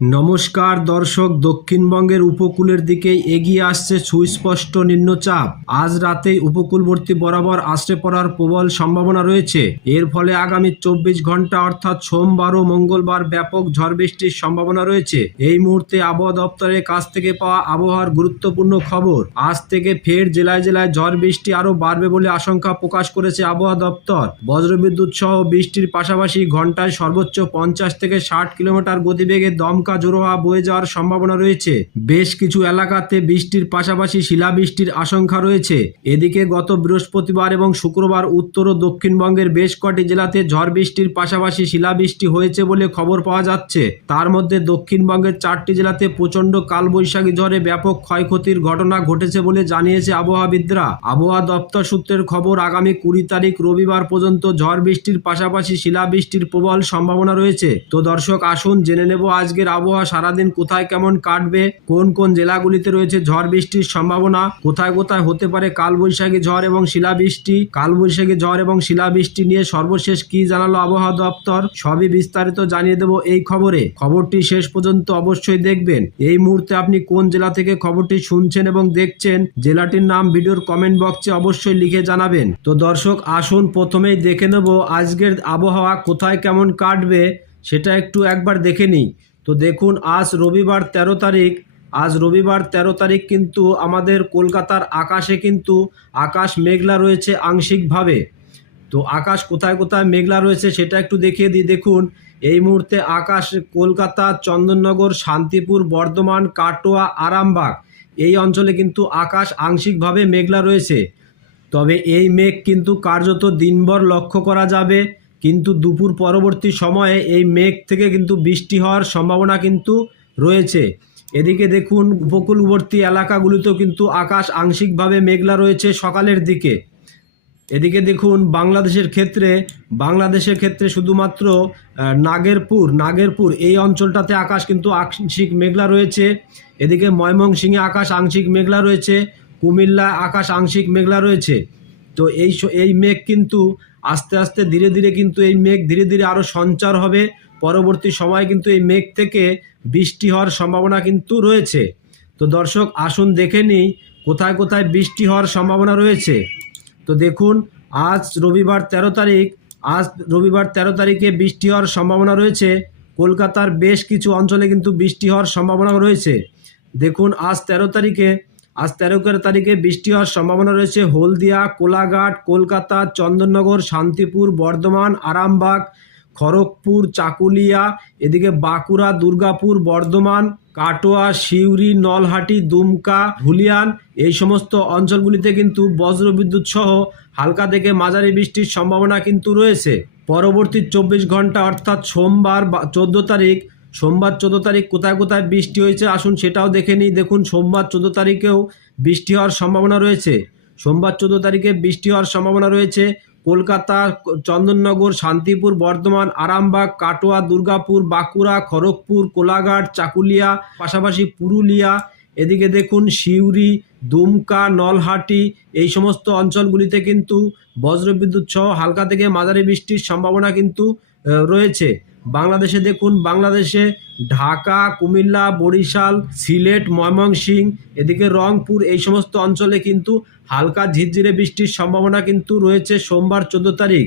নমস্কার দর্শক, দক্ষিণবঙ্গের উপকূলের দিকে এগিয়ে আসছে সুস্পষ্ট নিম্নচাপ। আজ রাতেই উপকূলবর্তী বরাবর আশ্রে পড়ার প্রবল সম্ভাবনা রয়েছে। এর ফলে আগামী চব্বিশ ঘণ্টা অর্থাৎ সোমবার ও মঙ্গলবার ব্যাপক ঝড় বৃষ্টির সম্ভাবনা রয়েছে। এই মুহূর্তে আবহাওয়া দপ্তরের কাছ থেকে পাওয়া আবহাওয়ার গুরুত্বপূর্ণ খবর, আজ থেকে ফের জেলায় জেলায় ঝড় বৃষ্টি আরও বাড়বে বলে আশঙ্কা প্রকাশ করেছে আবহাওয়া দপ্তর। বজ্রবিদ্যুৎ সহ বৃষ্টির পাশাপাশি ঘন্টায় সর্বোচ্চ পঞ্চাশ থেকে ষাট কিলোমিটার গতিবেগে দমকা জোরোহা বয়ে যাওয়ার সম্ভাবনা রয়েছে। বেশ কিছু এলাকাতে বৃষ্টির পাশাপাশি শিলাবৃষ্টির আশঙ্কা রয়েছে। এদিকে গত বৃহস্পতিবার এবং শুক্রবার উত্তর ও দক্ষিণবঙ্গের বেশ কটি জেলাতে ঝড় বৃষ্টির পাশাপাশি শিলাবৃষ্টি হয়েছে বলে খবর পাওয়া যাচ্ছে। তার মধ্যে দক্ষিণবঙ্গের চারটি জেলাতে প্রচণ্ড কালবৈশাখী ঝড়ে ব্যাপক ক্ষয়ক্ষতির ঘটনা ঘটেছে বলে জানিয়েছে আবহাওয়াবিদরা। আবহাওয়া দপ্তর সূত্রের খবর, আগামী কুড়ি তারিখ রবিবার পর্যন্ত ঝড় বৃষ্টির পাশাপাশি শিলাবৃষ্টির প্রবল সম্ভাবনা রয়েছে। তো দর্শক, আসুন জেনে নেব আজকের আবহাওয়া সারাদিন কোথায় কেমন কাটবে, কোন কোন জেলাগুলিতে রয়েছে ঝড় বৃষ্টির সম্ভাবনা, কোথায় কোথায় হতে পারে কালবৈশাখী ঝড় এবং শিলাবৃষ্টি, কালবৈশাখী ঝড় এবং শিলাবৃষ্টি নিয়ে সর্বশেষ কি জানালো আবহাওয়া দপ্তর, সবই বিস্তারিত জানিয়ে দেব এই খবরে। খবরটি শেষ পর্যন্ত অবশ্যই দেখবেন। এই মুহূর্তে আপনি কোন জেলা থেকে খবরটি শুনছেন এবং দেখছেন, জেলাটির নাম ভিডিওর কমেন্ট বক্সে অবশ্যই লিখে জানাবেন। তো দর্শক, আসুন প্রথমেই দেখে নেব আজকের আবহাওয়া কোথায় কেমন কাটবে, সেটা একটু একবার দেখে নিই। তো দেখুন, আজ রবিবার তেরো তারিখ। আজ রবিবার তেরো তারিখ কিন্তু আমাদের কলকাতার আকাশে কিন্তু আকাশ মেঘলা রয়েছে আংশিকভাবে। তো আকাশ কোথায় কোথায় মেঘলা রয়েছে সেটা একটু দেখিয়ে দিই। দেখুন, এই মুহূর্তে আকাশ কলকাতা, চন্দননগর, শান্তিপুর, বর্ধমান, কাটোয়া, আরামবাগ, এই অঞ্চলে কিন্তু আকাশ আংশিকভাবে মেঘলা রয়েছে। তবে এই মেঘ কিন্তু কার্যত দিনভর লক্ষ্য করা যাবে। কিন্তু দুপুর পরবর্তী সময়ে এই মেঘ থেকে কিন্তু বৃষ্টি হওয়ার সম্ভাবনা কিন্তু রয়েছে। এদিকে দেখুন, উপকূলবর্তী এলাকাগুলিতেও কিন্তু আকাশ আংশিকভাবে মেঘলা রয়েছে সকালের দিকে। এদিকে দেখুন, বাংলাদেশের ক্ষেত্রে বাংলাদেশের ক্ষেত্রে শুধুমাত্র নাগেরপুর নাগেরপুর, এই অঞ্চলটাতে আকাশ কিন্তু আংশিক মেঘলা রয়েছে। এদিকে ময়মনসিংহে আকাশ আংশিক মেঘলা রয়েছে কুমিল্লা আকাশ আংশিক মেঘলা রয়েছে। তো এই এই মেঘ কিন্তু আস্তে আস্তে ধীরে ধীরে কিন্তু এই মেঘ ধীরে ধীরে আরও সঞ্চার হবে। পরবর্তী সময়ে কিন্তু এই মেঘ থেকে বৃষ্টি হওয়ার সম্ভাবনা কিন্তু রয়েছে। তো দর্শক, আসুন দেখে নিই, কোথায় কোথায় বৃষ্টি হওয়ার সম্ভাবনা রয়েছে। তো দেখুন, আজ রবিবার তেরো তারিখ, আজ রবিবার তেরো তারিখে বৃষ্টি হওয়ার সম্ভাবনা রয়েছে। কলকাতার বেশ কিছু অঞ্চলে কিন্তু বৃষ্টি হওয়ার সম্ভাবনা রয়েছে। দেখুন, আজ তেরো তারিখে আজ তেরো তারিখে বৃষ্টি হওয়ার সম্ভাবনা রয়েছে। হলদিয়া, কোলাঘাট, কলকাতা, চন্দননগর, শান্তিপুর, বর্ধমান, আরামবাগ, খড়গপুর, চাকুলিয়া, এদিকে বাঁকুড়া, দুর্গাপুর, বর্ধমান, কাটোয়া, সিউড়ি, নলহাটি, দুমকা, ধুলিয়ান এই সমস্ত অঞ্চলগুলিতে কিন্তু বজ্রবিদ্যুৎ সহ হালকা থেকে মাঝারি বৃষ্টির সম্ভাবনা কিন্তু রয়েছে। পরবর্তী চব্বিশ ঘণ্টা অর্থাৎ সোমবার চোদ্দ তারিখ সোমবার চোদ্দ তারিখ কোথায় কোথায় বৃষ্টি হয়েছে আসুন সেটাও দেখে নিই। দেখুন, সোমবার চোদ্দ তারিখেও বৃষ্টি হওয়ার সম্ভাবনা রয়েছে। সোমবার চোদ্দ তারিখে বৃষ্টি হওয়ার সম্ভাবনা রয়েছে। কলকাতা, চন্দননগর, শান্তিপুর, বর্ধমান, আরামবাগ, কাটোয়া, দুর্গাপুর, বাঁকুড়া, খড়গপুর, কোলাঘাট, চাকুলিয়া, পাশাপাশি পুরুলিয়া। এদিকে দেখুন, সিউড়ি, দুমকা, নলহাটি, এই সমস্ত অঞ্চলগুলিতে কিন্তু বজ্রবিদ্যুৎ সহ হালকা থেকে মাঝারি বৃষ্টির সম্ভাবনা কিন্তু রয়েছে। বাংলাদেশে দেখুন, বাংলাদেশে ঢাকা, কুমিল্লা, বরিশাল, সিলেট ময়মনসিংহ এদিকে রংপুর, এই সমস্ত অঞ্চলে কিন্তু হালকা ঝিরঝিরে বৃষ্টির সম্ভাবনা কিন্তু রয়েছে সোমবার চোদ্দ তারিখ।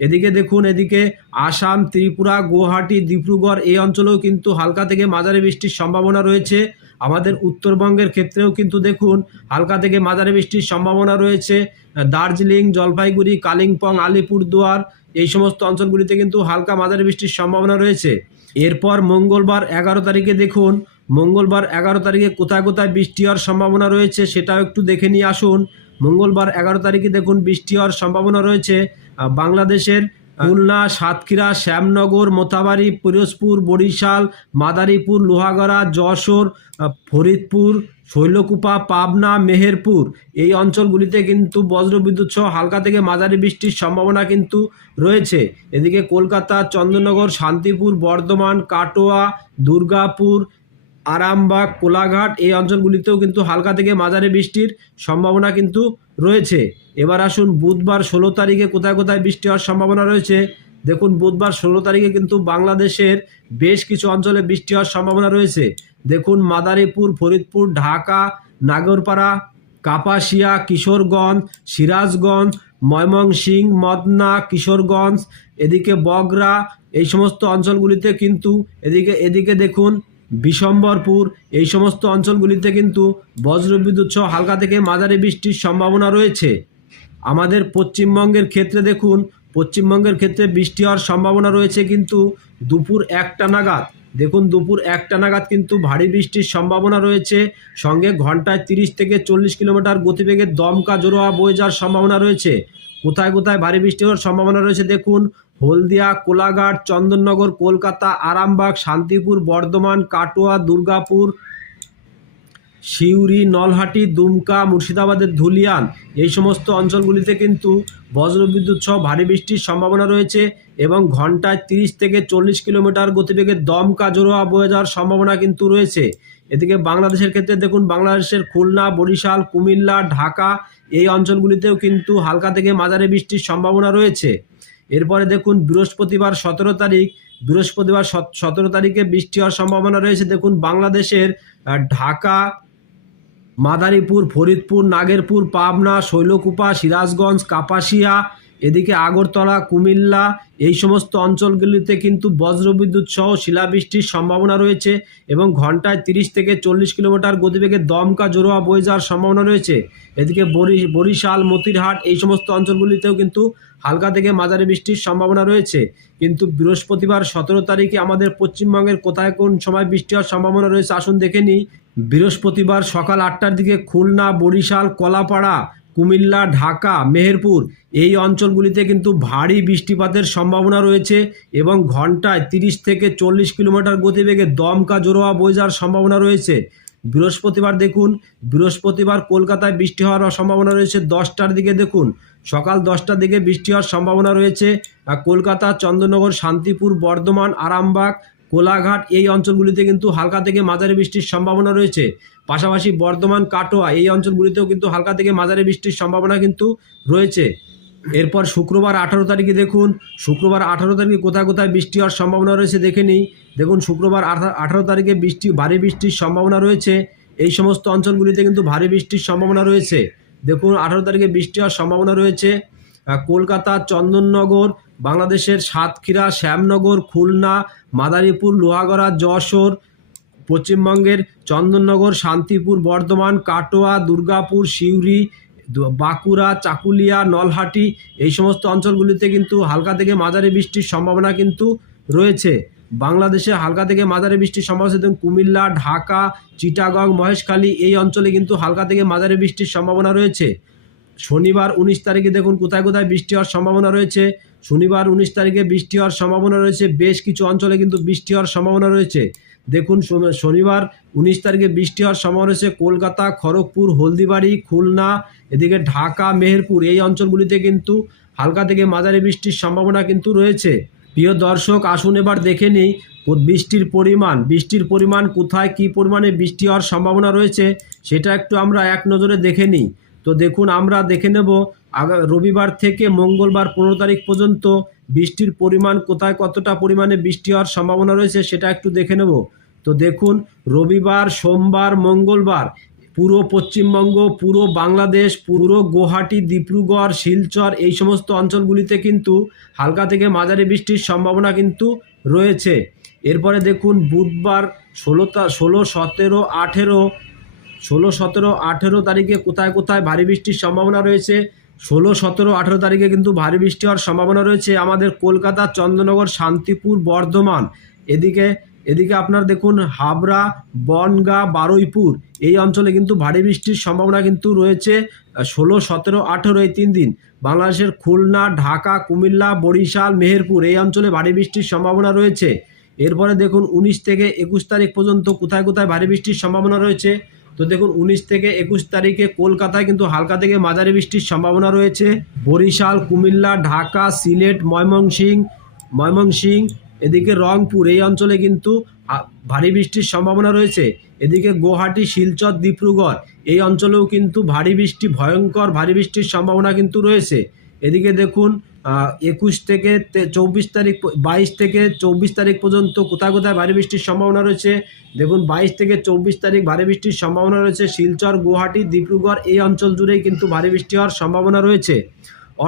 এদিকে দেখুন, এদিকে আসাম, ত্রিপুরা, গুয়াহাটি, ডিব্রুগড়, এই অঞ্চলেও কিন্তু হালকা থেকে মাঝারি বৃষ্টির সম্ভাবনা রয়েছে। আমাদের উত্তরবঙ্গের ক্ষেত্রেও কিন্তু দেখুন, হালকা থেকে মাঝারি বৃষ্টির সম্ভাবনা রয়েছে। দার্জিলিং, জলপাইগুড়ি, কালিম্পং, আলিপুরদুয়ার এই সমস্ত অঞ্চলগুলিতে কিন্তু হালকা মাঝারি বৃষ্টির সম্ভাবনা রয়েছে। এরপর মঙ্গলবার এগারো তারিখে দেখুন, মঙ্গলবার এগারো তারিখে কোথায় কোথায় বৃষ্টি হওয়ার সম্ভাবনা রয়েছে সেটাও একটু দেখে নিয়ে আসুন। মঙ্গলবার এগারো তারিখে দেখুন বৃষ্টি হওয়ার সম্ভাবনা রয়েছে। বাংলাদেশের খুলনা, সাতক্ষীরা, শ্যামনগর মোতাবাড়ি পিরোজপুর, বরিশাল, মাদারীপুর, লোহাগড়া, যশোর ফরিদপুর শৈলকুপা, পাবনা, মেহেরপুর এই অঞ্চলগুলিতে কিন্তু বজ্রবিদ্যুৎ সহ হালকা থেকে মাঝারি বৃষ্টির সম্ভাবনা কিন্তু রয়েছে। এদিকে কলকাতা, চন্দননগর, শান্তিপুর, বর্ধমান, কাটোয়া, দুর্গাপুর, আরামবাগ, কোলাঘাট এই অঞ্চলগুলিতেও কিন্তু হালকা থেকে মাঝারি বৃষ্টির সম্ভাবনা কিন্তু রয়েছে। এবার আসুন বুধবার ষোলো তারিখে কোথায় কোথায় বৃষ্টি হওয়ার সম্ভাবনা রয়েছে দেখুন, বুধবার ষোলো তারিখে কিন্তু বাংলাদেশের বেশ কিছু অঞ্চলে বৃষ্টি হওয়ার সম্ভাবনা রয়েছে। দেখুন, মাদারীপুর, ফরিদপুর, ঢাকা, নাগরপাড়া, কাপাসিয়া, কিশোরগঞ্জ, সিরাজগঞ্জ, ময়মনসিংহ, মদনা, কিশোরগঞ্জ, এদিকে বগরা এই সমস্ত অঞ্চলগুলিতে কিন্তু এদিকে এদিকে দেখুন, বিশম্বরপুর, এই সমস্ত অঞ্চলগুলিতে কিন্তু বজ্রবিদ্যুৎ সহ হালকা থেকে মাঝারি বৃষ্টির সম্ভাবনা রয়েছে। আমাদের পশ্চিমবঙ্গের ক্ষেত্রে দেখুন পশ্চিমবঙ্গের ক্ষেত্রে বৃষ্টি হওয়ার সম্ভাবনা রয়েছে কিন্তু দুপুর একটা নাগাদ। দেখুন, দুপুর একটা নাগাদ কিন্তু ভারী বৃষ্টির সম্ভাবনা রয়েছে। সঙ্গে ঘন্টায় তিরিশ থেকে চল্লিশ কিলোমিটার গতিবেগে দমকা জোরোয়া বয়ে যাওয়ার সম্ভাবনা রয়েছে। কোথায় কোথায় ভারী বৃষ্টি হওয়ার সম্ভাবনা রয়েছে দেখুন, হলদিয়া, কোলাঘাট, চন্দননগর, কলকাতা, আরামবাগ, শান্তিপুর, বর্ধমান, কাটোয়া, দুর্গাপুর সিউড়ি, নলহাটি, দুমকা, মুর্শিদাবাদের ধুলিয়ান এই সমস্ত অঞ্চলগুলিতে কিন্তু বজ্রবিদ্যুৎ সহ ভারী বৃষ্টির সম্ভাবনা রয়েছে এবং ঘন্টায় তিরিশ থেকে চল্লিশ কিলোমিটার গতিবেগে দমকা জোরোয়া বয়ে যাওয়ার সম্ভাবনা কিন্তু রয়েছে। এদিকে বাংলাদেশের ক্ষেত্রে দেখুন, বাংলাদেশের খুলনা, বরিশাল, কুমিল্লা, ঢাকা এই অঞ্চলগুলিতেও কিন্তু হালকা থেকে মাঝারি বৃষ্টির সম্ভাবনা রয়েছে। এরপরে দেখুন, বৃহস্পতিবার সতেরো তারিখ, বৃহস্পতিবার সতেরো তারিখে বৃষ্টি হওয়ার সম্ভাবনা রয়েছে। দেখুন, বাংলাদেশের ঢাকা মাদারীপুর, ফরিদপুর, নাগেরপুর, পাবনা, শৈলকুপা, সিরাজগঞ্জ, কাপাসিয়া, এদিকে আগরতলা, কুমিল্লা, এই সমস্ত অঞ্চলগুলিতে কিন্তু বজ্রবিদ্যুৎ সহ শিলাবৃষ্টির সম্ভাবনা রয়েছে এবং ঘন্টায় তিরিশ থেকে চল্লিশ কিলোমিটার গতিবেগে দমকা জোরোয়া বয়ে যাওয়ার সম্ভাবনা রয়েছে। এদিকে বরি- বরিশাল, মতিরহাট, এই সমস্ত অঞ্চলগুলিতেও কিন্তু হালকা থেকে মাঝারি বৃষ্টির সম্ভাবনা রয়েছে। কিন্তু বৃহস্পতিবার সতেরো তারিখে আমাদের পশ্চিমবঙ্গের কোথায় কোন সময় বৃষ্টি হওয়ার সম্ভাবনা রয়েছে আসুন দেখে নিই। বৃহস্পতিবার সকাল আটটার দিকে খুলনা, বরিশাল, কলাপাড়া, কুমিল্লা, ঢাকা, মেহেরপুর এই অঞ্চলগুলিতে কিন্তু ভারী বৃষ্টিপাতের সম্ভাবনা রয়েছে এবং ঘন্টায় তিরিশ থেকে চল্লিশ কিলোমিটার গতিবেগে দমকা জোরোয়া যাওয়ার সম্ভাবনা রয়েছে। বৃহস্পতিবার দেখুন, বৃহস্পতিবার কলকাতায় বৃষ্টি হওয়ার সম্ভাবনা রয়েছে দশটার দিকে দেখুন। সকাল দশটার দিকে বৃষ্টি হওয়ার সম্ভাবনা রয়েছে। কলকাতা, চন্দ্রনগর, শান্তিপুর, বর্ধমান, আরামবাগ কোলাঘাট এই অঞ্চলগুলিতে কিন্তু হালকা থেকে মাঝারি বৃষ্টির সম্ভাবনা রয়েছে। পাশাপাশি বর্ধমান, কাটোয়া এই অঞ্চলগুলিতেও কিন্তু হালকা থেকে মাঝারি বৃষ্টির সম্ভাবনা কিন্তু রয়েছে। এরপর শুক্রবার আঠারো তারিখে দেখুন, শুক্রবার আঠারো তারিখে কোথায় কোথায় বৃষ্টি হওয়ার সম্ভাবনা রয়েছে দেখে নিই। দেখুন, শুক্রবার আঠারো তারিখে বৃষ্টি, ভারী বৃষ্টির সম্ভাবনা রয়েছে। এই সমস্ত অঞ্চলগুলিতে কিন্তু ভারী বৃষ্টির সম্ভাবনা রয়েছে। দেখুন, আঠারো তারিখে বৃষ্টি হওয়ার সম্ভাবনা রয়েছে। কলকাতা, চন্দননগর বাংলাদেশের সাতক্ষীরা, শ্যামনগর, খুলনা, মাদারীপুর, লোহাগড়া, যশোর, পশ্চিমবঙ্গের চন্দননগর, শান্তিপুর, বর্ধমান, কাটোয়া, দুর্গাপুর, সিউড়ি, বাঁকুড়া, চাকুলিয়া, নলহাটি এই সমস্ত অঞ্চলগুলিতে কিন্তু হালকা থেকে মাঝারি বৃষ্টির সম্ভাবনা কিন্তু রয়েছে। বাংলাদেশে হালকা থেকে মাঝারি বৃষ্টির সম্ভাবনা আছে। কুমিল্লা, ঢাকা, চিটাগং, মহেশখালী এই অঞ্চলে কিন্তু হালকা থেকে মাঝারি বৃষ্টির সম্ভাবনা রয়েছে। শনিবার উনিশ তারিখে দেখুন কোথায় কোথায় বৃষ্টি হওয়ার সম্ভাবনা রয়েছে। শনিবার উনিশ তারিখে বৃষ্টি হওয়ার সম্ভাবনা রয়েছে। বেশ কিছু অঞ্চলে কিন্তু বৃষ্টি হওয়ার সম্ভাবনা রয়েছে। দেখুন শনিবার উনিশ তারিখে বৃষ্টি হওয়ার সম্ভাবনা রয়েছে কলকাতা, খড়গপুর, হলদিবাড়ি, খুলনা, এদিকে ঢাকা, মেহেরপুর এই অঞ্চলগুলিতে কিন্তু হালকা থেকে মাঝারি বৃষ্টির সম্ভাবনা কিন্তু রয়েছে। প্রিয় দর্শক, আসুন এবার দেখে নিই বৃষ্টির পরিমাণ। বৃষ্টির পরিমাণ কোথায়, কী পরিমাণে বৃষ্টি হওয়ার সম্ভাবনা রয়েছে, সেটা একটু আমরা এক নজরে দেখে নিই। তো দেখুন, আমরা দেখে নেব রবিবার থেকে মঙ্গলবার পনেরো তারিখ পর্যন্ত বৃষ্টির পরিমাণ কোথায়, কতটা পরিমাণে বৃষ্টি হওয়ার সম্ভাবনা রয়েছে সেটা একটু দেখে নেব। তো দেখুন, রবিবার, সোমবার, মঙ্গলবার পুরো পশ্চিমবঙ্গ, পুরো বাংলাদেশ, পুরো গুয়াহাটি, ডিব্রুগড়, শিলচর এই সমস্ত অঞ্চলগুলিতে কিন্তু হালকা থেকে মাঝারি বৃষ্টির সম্ভাবনা কিন্তু রয়েছে। এরপরে দেখুন, বুধবার ষোলো ষোলো, সতেরো, আঠেরো ষোলো, সতেরো, আঠেরো তারিখে কোথায় কোথায় ভারী বৃষ্টির সম্ভাবনা রয়েছে? ষোলো, সতেরো, আঠেরো তারিখে কিন্তু ভারী বৃষ্টি হওয়ার সম্ভাবনা রয়েছে। আমাদের কলকাতা, চন্দ্রনগর, শান্তিপুর, বর্ধমান। এদিকে এদিকে আপনার দেখুন, হাবড়া, বনগা, বারুইপুর, এই অঞ্চলে কিন্তু ভারী বৃষ্টির সম্ভাবনা কিন্তু রয়েছে। ষোলো, সতেরো, আঠেরো এই তিন দিন। বাংলাদেশের খুলনা, ঢাকা, কুমিল্লা, বরিশাল, মেহেরপুর এই অঞ্চলে ভারী বৃষ্টির সম্ভাবনা রয়েছে। এরপরে দেখুন, উনিশ থেকে একুশ তারিখ পর্যন্ত কোথায় কোথায় ভারী বৃষ্টির সম্ভাবনা রয়েছে? তো দেখুন, উনিশ থেকে একুশ তারিখে কলকাতায় কিন্তু হালকা থেকে মাঝারি বৃষ্টির সম্ভাবনা রয়েছে। বরিশাল, কুমিল্লা, ঢাকা, সিলেট ময়মনসিংহ ময়মনসিংহ এদিকে রংপুর, এই অঞ্চলে কিন্তু ভারী বৃষ্টির সম্ভাবনা রয়েছে। এদিকে গুয়াহাটি, শিলচর, ডিব্রুগড়, এই অঞ্চলেও কিন্তু ভারী বৃষ্টি, ভয়ঙ্কর ভারী বৃষ্টির সম্ভাবনা কিন্তু রয়েছে। এদিকে দেখুন একুশ থেকে চব্বিশ তারিখ বাইশ থেকে চব্বিশ তারিখ পর্যন্ত কোথায় কোথায় ভারী বৃষ্টির সম্ভাবনা রয়েছে? দেখুন, বাইশ থেকে চব্বিশ তারিখ ভারী বৃষ্টির সম্ভাবনা রয়েছে শিলচর, গুয়াহাটি, ডিব্রুগড়, এই অঞ্চল জুড়েই কিন্তু ভারী বৃষ্টি হওয়ার সম্ভাবনা রয়েছে।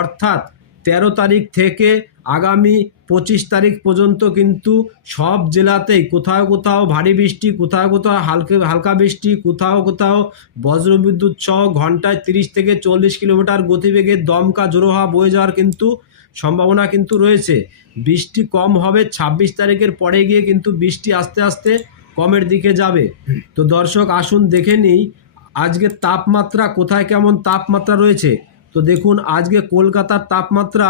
অর্থাৎ তেরো তারিখ থেকে আগামী পঁচিশ তারিখ পর্যন্ত কিন্তু সব জেলাতেই কোথাও কোথাও ভারী বৃষ্টি, কোথাও কোথাও হালকা হালকা বৃষ্টি, কোথাও কোথাও বজ্রবিদ্যুৎ সহ ঘন্টায় তিরিশ থেকে চল্লিশ কিলোমিটার গতিবেগে দমকা জোরো হওয়া বয়ে যাওয়ার কিন্তু সম্ভাবনা কিন্তু রয়েছে। বৃষ্টি কম হবে, ছাব্বিশ তারিখের পরে গিয়ে কিন্তু বৃষ্টি আস্তে আস্তে কমের দিকে যাবে। তো দর্শক, আসুন দেখে নিই আজকে তাপমাত্রা কোথায়, কেমন তাপমাত্রা রয়েছে? তো দেখুন, আজকে কলকাতার তাপমাত্রা,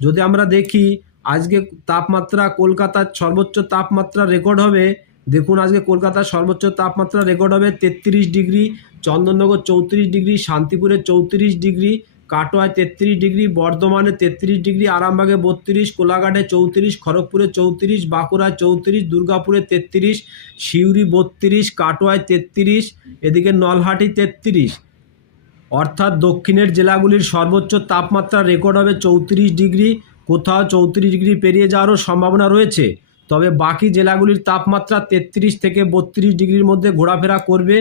যদি আমরা দেখি, আজকে তাপমাত্রা কলকাতার সর্বোচ্চ তাপমাত্রা রেকর্ড হবে, দেখুন আজকে কলকাতার সর্বোচ্চ তাপমাত্রা রেকর্ড হবে তেত্রিশ ডিগ্রি, চন্দননগর চৌত্রিশ ডিগ্রি, শান্তিপুরে চৌত্রিশ ডিগ্রি, কাটোয়ায় তেত্রিশ ডিগ্রি, বর্ধমানে তেত্রিশ ডিগ্রি, আরামবাগে বত্রিশ, কোলাঘাটে চৌত্রিশ, খড়গপুরে চৌত্রিশ, বাঁকুড়ায় চৌত্রিশ, দুর্গাপুরে তেত্রিশ, সিউড়ি বত্রিশ, কাটোয়ায় তেত্রিশ, এদিকে নলহাটি তেত্রিশ। অর্থাৎ দক্ষিণের জেলাগুলির সর্বোচ্চ তাপমাত্রা রেকর্ড হবে চৌত্রিশ ডিগ্রি, কোথাও চৌত্রিশ ডিগ্রি পেরিয়ে যাওয়ারও সম্ভাবনা রয়েছে। তবে বাকি জেলাগুলির তাপমাত্রা তেত্রিশ থেকে বত্রিশ ডিগ্রির মধ্যে ঘোরাফেরা করবে।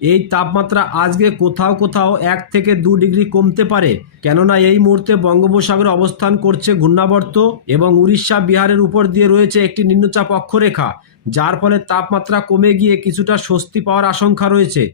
এই তাপমাত্রা আজকে কোথাও কোথাও এক থেকে দু ডিগ্রি কমতে পারে। কেননা এই মুহূর্তে বঙ্গোপসাগরে অবস্থান করছে ঘূর্ণাবর্ত এবং উড়িষ্যা, বিহারের উপর দিয়ে রয়েছে একটি নিম্নচাপ অক্ষরেখা, যার ফলে তাপমাত্রা কমে গিয়ে কিছুটা স্বস্তি পাওয়ার আশঙ্কা রয়েছে।